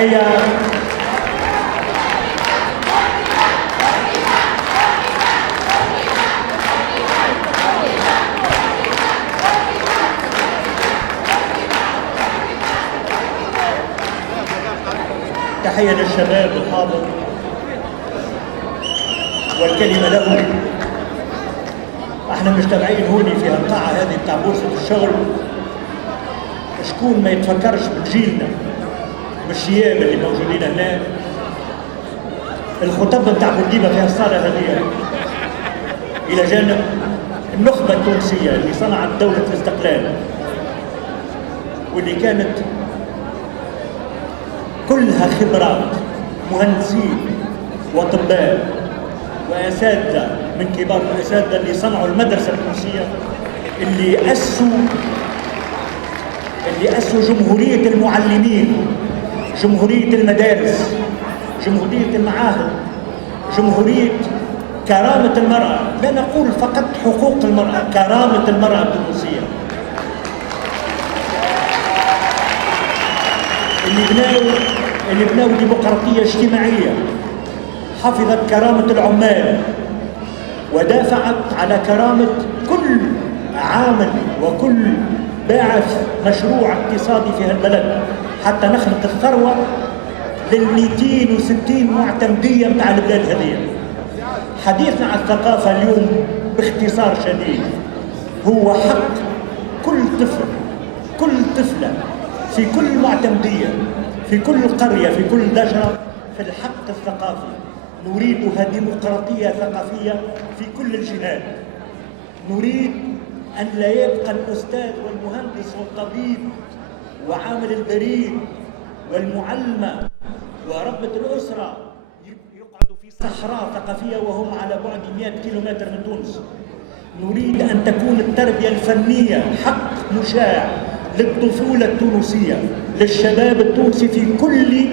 تحية تحية للشباب الحاضر، والكلمة له. احنا مجتمعين هوني في القاعة هذه بتاع بورصة الشغل، شكون ما يتفكرش بجيلنا بالشياب اللي موجودين هنا. الخطب بتاع بورقيبة في الصالة هذه إلى جانب النخبة التونسية اللي صنعت دولة الاستقلال، واللي كانت كلها خبرات، مهندسين وأطباء وأساتذة من كبار الأساتذة اللي صنعوا المدرسة التونسية، اللي أسسوا جمهورية المعلمين، جمهورية المدارس، جمهورية المعاهد، جمهورية كرامة المرأة. لا نقول فقط حقوق المرأة، كرامة المرأة التونسية. اللي بناوا ديمقراطية اجتماعية حفظت كرامة العمال ودافعت على كرامة كل عامل وكل باعث مشروع اقتصادي في هالبلد، حتى نخلق الثروة لل 260 معتمدية متاع البلاد هذه. حديثنا عن الثقافة اليوم باختصار شديد هو حق كل طفل، كل طفلة، في كل معتمدية، في كل قرية، في كل دجرة، في الحق الثقافي. نريدها ديمقراطية ثقافية في كل الجهات. نريد أن لا يبقى الأستاذ والمهندس والطبيب وعامل البريد والمعلمة وربة الأسرة يقعدوا في صحراء ثقافية وهم على بعد 100 كيلومتر من تونس. نريد أن تكون التربية الفنية حق مشاع للطفولة التونسية، للشباب التونسي في كل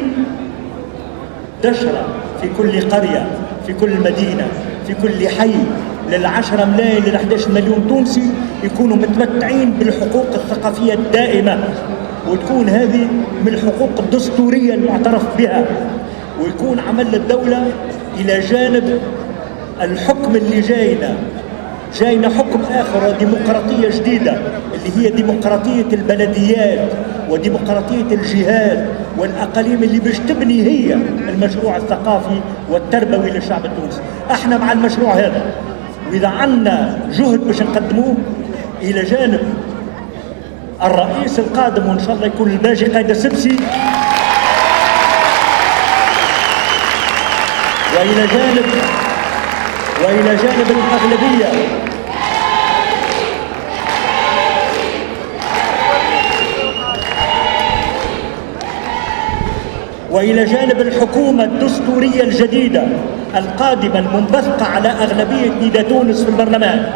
دشرة، في كل قرية، في كل مدينة، في كل حي، لل10 ملايين لل11 مليون تونسي يكونوا متمتعين بالحقوق الثقافية الدائمة، وتكون هذه من الحقوق الدستورية المعترف بها، ويكون عمل الدولة إلى جانب الحكم اللي جاينا حكم آخر، ديمقراطية جديدة اللي هي ديمقراطية البلديات وديمقراطية الجهات والأقاليم، اللي باش تبني هي المشروع الثقافي والتربوي للشعب التونسي. احنا مع المشروع هذا، وإذا عنا جهد باش نقدموه إلى جانب الرئيس القادم، وإن شاء الله يكون الباجي قايد السبسي، وإلى جانب الأغلبية وإلى جانب الحكومة الدستورية الجديدة القادمة المنبثقة على أغلبية نيدا تونس في البرلمان،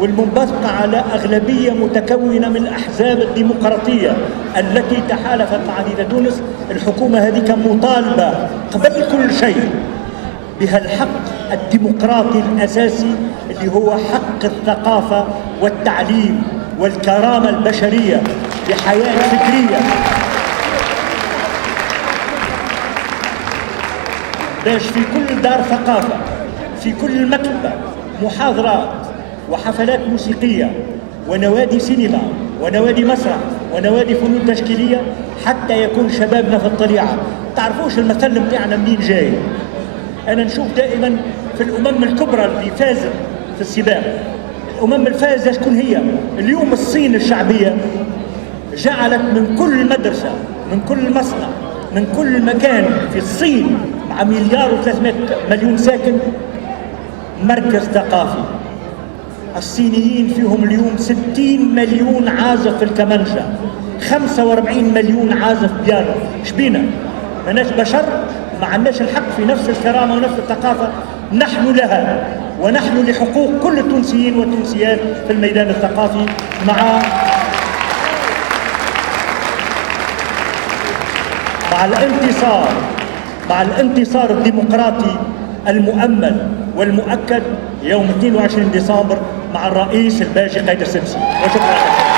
والمنبثقة على أغلبية متكونة من الأحزاب الديمقراطية التي تحالفت مع نيدا تونس. الحكومة هذه مطالبة قبل كل شيء بها الحق الديمقراطي الأساسي اللي هو حق الثقافة والتعليم والكرامة البشرية بحياة فكرية، باش في كل دار ثقافة، في كل مكتبة، محاضرات وحفلات موسيقية ونوادي سينما ونوادي مسرح ونوادي فنون تشكيلية، حتى يكون شبابنا في الطليعة. تعرفوش المثل متاعنا منين جاي؟ أنا نشوف دائما في الأمم الكبرى اللي فازت في السباق، الأمم الفائزة شكون هي؟ اليوم الصين الشعبية جعلت من كل مدرسة، من كل مصنع، من كل مكان في الصين مع 1,300,000,000 ساكن مركز ثقافي. الصينيين فيهم اليوم 60 مليون عازف في الكمانجة، 45 مليون عازف بيانو. شبينا؟ ماناش بشر؟ ما عندناش الحق في نفس الكرامة ونفس الثقافة؟ نحن لها، ونحن لحقوق كل التونسيين والتونسيات في الميدان الثقافي مع الانتصار الديمقراطي المؤمل والمؤكد يوم 22 ديسمبر مع الرئيس الباجي قايد السبسي. وشكرا.